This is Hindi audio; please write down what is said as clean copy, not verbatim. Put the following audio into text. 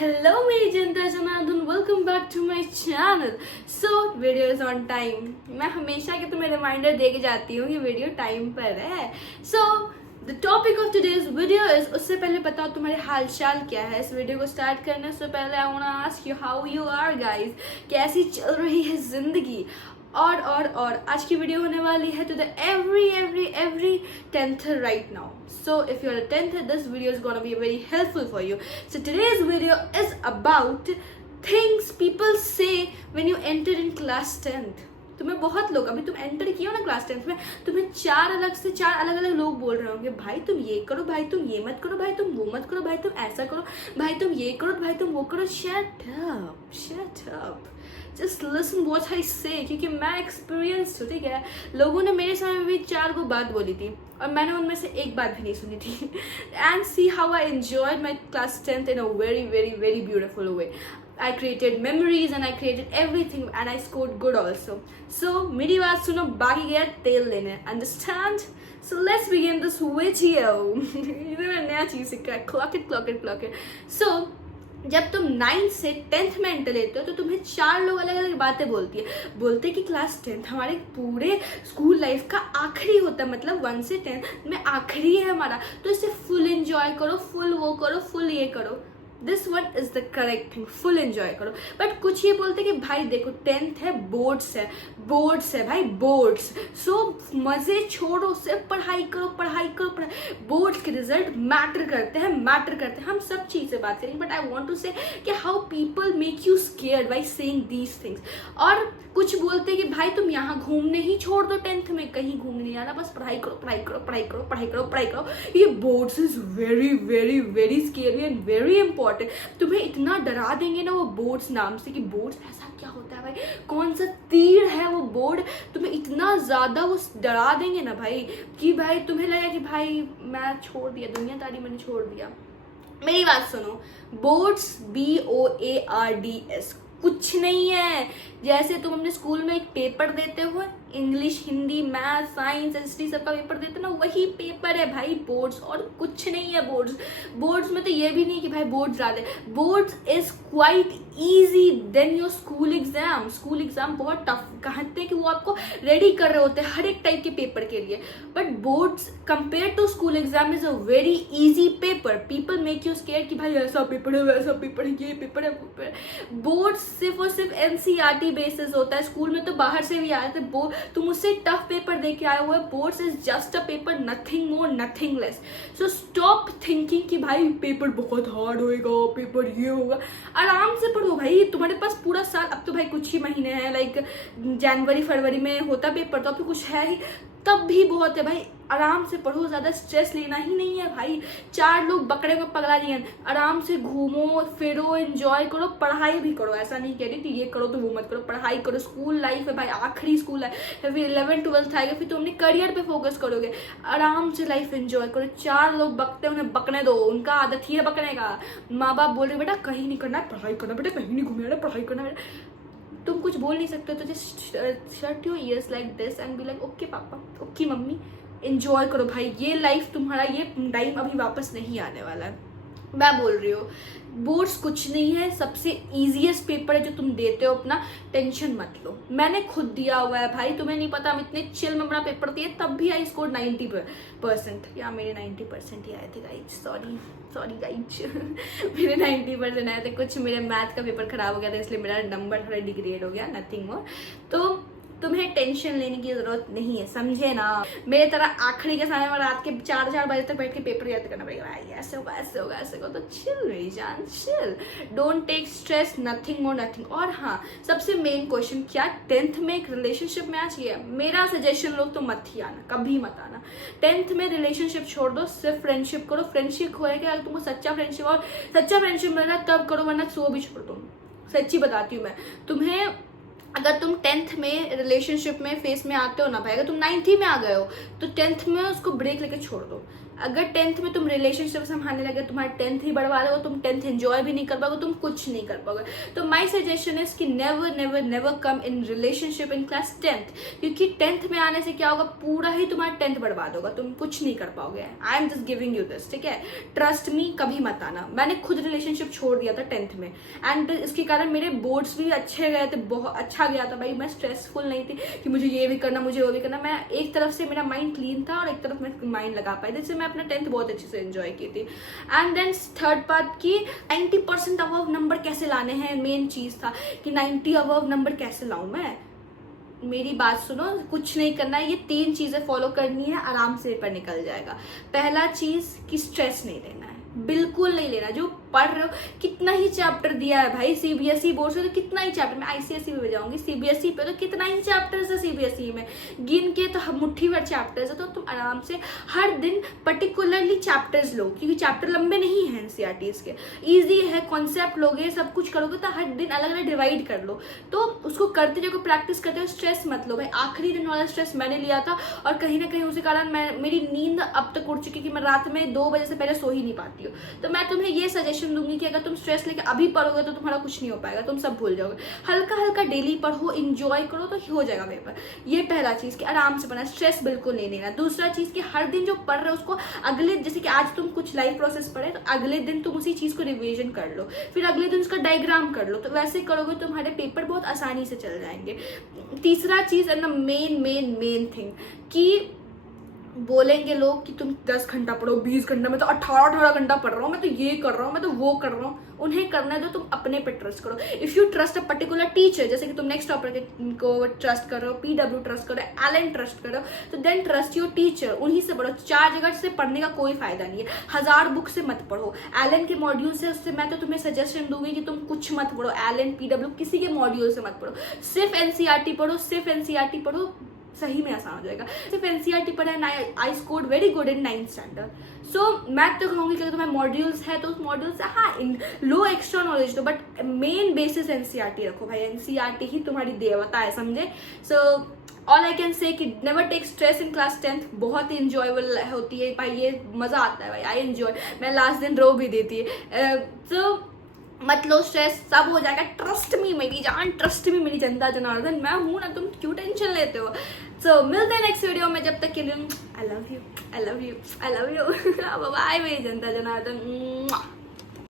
Hello मेरी जनता जनार्दन, welcome back to my channel. So video is on time. मैं हमेशा की तुम्हें रिमाइंडर दे के जाती हूँ कि वीडियो टाइम पर है। So the topic of today's video is, उससे पहले बताओ तुम्हारे हाल चाल क्या है। इस वीडियो को स्टार्ट करने से पहले I want to ask you how you are guys. कैसी चल रही है जिंदगी। और आज की वीडियो होने वाली है to the every 10th right now. So if you're a 10th, this video is gonna be very helpful for you. So today's video is about things people say when you enter in class 10th. तुम्हें बहुत लोग, अभी तुम एंटर किए हो ना क्लास 10th में, तुम्हें चार अलग अलग लोग बोल रहे होंगे, भाई तुम ये करो, भाई तुम ये मत करो, भाई तुम वो मत करो, भाई तुम ऐसा करो, भाई तुम ये करो, भाई तुम वो करो। shut up. Just listen what I say, क्योंकि मैं एक्सपीरियंस हूँ, ठीक है। लोगों ने मेरे सामने भी 4 को बात बोली थी और मैंने उनमें से एक बात भी नहीं सुनी थी। And see how I enjoyed my class 10th in a very beautiful way. I created memories and I created everything and I scored good also. So मेरी बात सुनो, बाकी गया तेल लेने, understand? So let's begin this video. ये मैंने नया चीज सीखा है, clock it. So जब तुम 9th से 10th में एंटर लेते हो तो तुम्हें 4 लोग अलग अलग बातें बोलते कि क्लास 10th हमारे पूरे स्कूल लाइफ का आखिरी होता है, मतलब 1 से 10 में आखिरी है हमारा, तो इसे फुल एंजॉय करो, फुल वो करो, फुल ये करो। This one is the correct thing, full enjoy करो। बट कुछ ये बोलते कि भाई देखो 10th है, बोर्ड्स है भाई, बोर्ड्स। सो मजे छोड़ो, सिर्फ पढ़ाई करो। बोर्ड्स के रिजल्ट मैटर करते हैं। हम सब चीज से बात करेंगे, बट आई वांट टू से कि how people make you scared by saying these things. और कुछ बोलते कि भाई तुम यहाँ घूमने ही छोड़ दो, 10th में कहीं घूमने नहीं जाना, बस पढ़ाई करो। ये boards is very scary and very important. तुम्हें इतना डरा देंगे ना वो बोर्ड्स नाम से कि बोर्ड्स ऐसा क्या होता है भाई, कौन सा तीर है वो बोर्ड, तुम्हें इतना ज्यादा वो डरा देंगे ना भाई कि भाई तुम्हें लगा कि भाई मैं छोड़ दिया, दुनियादारी मैंने छोड़ दिया। मेरी बात सुनो, बोर्ड्स BOARDS कुछ नहीं है। जैसे तुम अपने स्कूल में एक पेपर देते हो, English, Hindi, math, science, history सबका पेपर देते हो ना, वही पेपर है भाई बोर्ड्स, और कुछ नहीं है बोर्ड्स में तो ये भी नहीं कि भाई बोर्ड्स ज्यादा। Boards is quite easy than your school exam बहुत टफ कहते हैं कि वो आपको रेडी कर रहे होते हैं हर एक टाइप के पेपर के लिए। But boards compare to school exam is a very easy paper. People make you scare कि भाई ऐसा पेपर है, वैसा पेपर है, ये पेपर है। बोर्ड्स सिर्फ और सिर्फ NCERT बेसिस होता है, स्कूल में तो बाहर से भी आए थे। तुम उससे टफ पेपर दे के आए हुए। Boards is just a paper, nothing more nothing less. So stop thinking कि भाई पेपर बहुत हार्ड होएगा, पेपर ये होगा। आराम से पढ़ो भाई, तुम्हारे पास पूरा साल, अब तो भाई कुछ ही महीने हैं, लाइक जनवरी फरवरी में होता पेपर, तो अब तो कुछ है ही, तब भी बहुत है भाई। आराम से पढ़ो, ज्यादा स्ट्रेस लेना ही नहीं है भाई। 4 लोग बकरे को पगला दिए, आराम से घूमो फिरो, एंजॉय करो, पढ़ाई भी करो। ऐसा नहीं कह रही कि ये करो तो वो मत करो, पढ़ाई करो। स्कूल लाइफ है भाई, आखिरी स्कूल है, फिर 11th 12th आएगा, फिर तुम अपने करियर पे फोकस करोगे। आराम से लाइफ एंजॉय करो। 4 लोग बकते हैं, उन्हें बकने दो, उनका आदत ही है बकने का। माँ बाप बोल रहे बेटा कहीं नहीं करना, पढ़ाई करना बेटा, कहीं नहीं घूमना, पढ़ाई करना। तुम कुछ बोल नहीं सकते तो just shut your ears like this and be like okay पापा, ओके मम्मी, एंजॉय करो भाई। ये लाइफ तुम्हारा, ये टाइम अभी वापस नहीं आने वाला है। मैं बोल रही हूँ बोर्ड्स कुछ नहीं है, सबसे इजीएस्ट पेपर है जो तुम देते हो अपना, टेंशन मत लो। मैंने खुद दिया हुआ है भाई, तुम्हें नहीं पता, हम इतने चिल में अपना पेपर दिए, तब भी आई स्कोर 90%, या मेरे 90% ही आए थे गाइज, सॉरी गाइज। मेरे 90% आए थे। कुछ मेरे मैथ का पेपर खराब हो गया था, इसलिए मेरा नंबर थोड़ा डिग्रेड हो गया, नथिंग मोर। तो तुम्हें टेंशन लेने की जरूरत नहीं है, समझे ना। मेरे तरह आखिरी के समय में रात के 4 बजे तक बैठ के पेपर याद करना पड़ेगा, ऐसे होगा। तो चिल मेरी जान, chill, don't take stress, nothing more nothing. और हाँ, सबसे मेन क्वेश्चन, क्या 10th में एक रिलेशनशिप में आ चाहिए? मेरा सजेशन लो तो मत ही आना, कभी मत आना। 10th में रिलेशनशिप छोड़ दो, सिर्फ फ्रेंडशिप करो। फ्रेंडशिप होएगा, अगर तुमको सच्चा फ्रेंडशिप मिल रहा है तब करो, वरना सो भी छोड़ दो। सच्ची बताती हूँ मैं तुम्हें। अगर तुम 10th में रिलेशनशिप में फेस में आते हो ना भाई, अगर तुम 9th में आ गए हो तो 10th में उसको ब्रेक लेके छोड़ दो। अगर 10th में तुम रिलेशनशिप संभालने लगे, तुम्हारा 10th ही बर्बाद होगा, तुम 10th एंजॉय भी नहीं कर पाओगे, तुम कुछ नहीं कर पाओगे। तो माई सजेशन इज कि never never never come in relationship in class 10th, क्योंकि 10th में आने से क्या होगा, पूरा ही तुम्हारा 10th बर्बाद होगा, तुम कुछ नहीं कर पाओगे। I am just giving you this, ठीक है, ट्रस्ट मी, कभी मत आना। मैंने खुद रिलेशनशिप छोड़ दिया था 10th में, एंड इसके कारण मेरे बोर्ड्स भी अच्छे गए थे, बहुत अच्छा गया था भाई। मैं स्ट्रेसफुल नहीं थी कि मुझे ये भी करना, मुझे वो भी करना। मैं एक तरफ से मेरा माइंड क्लीन था और एक तरफ मैं माइंड लगा पाई, जिससे मैं अपना 10th बहुत अच्छे से एंजॉय की थी। एंड देन थर्ड बात की 90% अबव नंबर कैसे लाने हैं, मेन चीज था कि 90 अबव नंबर कैसे लाऊं मैं। मेरी बात सुनो, कुछ नहीं करना है, ये 3 चीजें फॉलो करनी है, आराम से पेपर निकल जाएगा। पहला चीज कि स्ट्रेस नहीं लेना है, बिल्कुल नहीं लेना। जो पढ़ रहे हो, कितना ही चैप्टर दिया है भाई सीबीएसई बोर्ड से, तो कितना ही चैप्टर, मैं आईसीएसई में जाऊंगी, सीबीएसई पे तो कितना ही चैप्टर्स है सीबीएसई में, गिन के तो मुट्ठी भर चैप्टर्स है। तो तुम आराम से हर दिन पर्टिकुलरली चैप्टर्स लो, क्योंकि चैप्टर लंबे नहीं है एनसीईआरटीज के, ईजी है, कॉन्सेप्ट लोगे, सब कुछ करोगे, तो हर दिन अलग अलग डिवाइड कर लो। तो उसको करते जाओ, प्रैक्टिस करते हो, स्ट्रेस मत लो भाई। आखिरी दिन वाला स्ट्रेस मैंने लिया था, और कहीं ना कहीं उसी कारण मेरी नींद अब तक उड़ चुकी, कि मैं रात में 2 बजे से पहले सो ही नहीं पाती हूँ। तो मैं तुम्हें ये सजेशन दूंगी कि अगर तुम स्ट्रेस लेके अभी पढ़ोगे तो तुम्हारा कुछ नहीं हो पाएगा, तुम सब भूल जाओगे। हल्का हल्का डेली पढ़ो, इंजॉय करो, तो हो जाएगा पेपर। ये पहला चीज कि आराम से पढ़ना, स्ट्रेस बिल्कुल नहीं लेना। दूसरा चीज कि हर दिन जो पढ़ रहे हो उसको अगले, जैसे कि आज तुम कुछ लाइव प्रोसेस पढ़े, तो अगले दिन तुम उसी चीज को रिविजन कर लो, फिर अगले दिन उसका डायग्राम कर लो। तो वैसे करोगे तो तुम्हारे पेपर बहुत आसानी से चल जाएंगे। तीसरा चीज एंड द मेन थिंग कि बोलेंगे लोग कि तुम 10 घंटा पढ़ो, 20 घंटा, मैं तो 18 घंटा पढ़ रहा हूँ, मैं तो ये कर रहा हूँ, मैं तो वो कर रहा हूँ। उन्हें करना है तो तुम अपने पे ट्रस्ट करो। If you trust a particular teacher, जैसे कि तुम नेक्स्ट टॉपर को ट्रस्ट कर रहे हो, पीडब्ल्यू ट्रस्ट करो, एलन ट्रस्ट करो, तो देन ट्रस्ट योर टीचर, उन्हीं से पढ़ो। 4 जगह से पढ़ने का कोई फायदा नहीं है, 1000 बुक से मत पढ़ो। एलन के मॉड्यूल से, उससे मैं तो तुम्हें सजेशन दूंगी कि तुम कुछ मत पढ़ो, एलन, पीडब्ल्यू, किसी के मॉड्यूल से मत पढ़ो, सिर्फ एनसीईआरटी पढ़ो, सिर्फ एनसीईआरटी पढ़ो, सही में आसान हो जाएगा। सिर्फ एनसीईआरटी पढ़ा है, I scored very good in 9th standard. So मैं तो कहूँगी कि अगर तुम्हें मॉड्यूल्स है तो उस मॉड्यूल से हाँ लो एक्स्ट्रा नॉलेज दो, बट मेन बेसिस एनसीईआरटी रखो भाई। एनसीईआरटी ही तुम्हारी देवता है, समझे। So all I can say कि never take stress in class 10th, बहुत ही इंजॉयबल होती है भाई, ये मजा आता है भाई, आई एंजॉय। मैं लास्ट दिन रो भी देती है। तो मत लो स्ट्रेस, सब हो जाएगा, ट्रस्ट मी मेरी जान, ट्रस्ट मी मेरी जनता जनार्दन, मैं हूं ना, तुम क्यों टेंशन लेते हो। सो मिलते हैं नेक्स्ट वीडियो में, जब तक के लिए I love you, I love you, I love you. Bye मेरी जनता जनार्दन।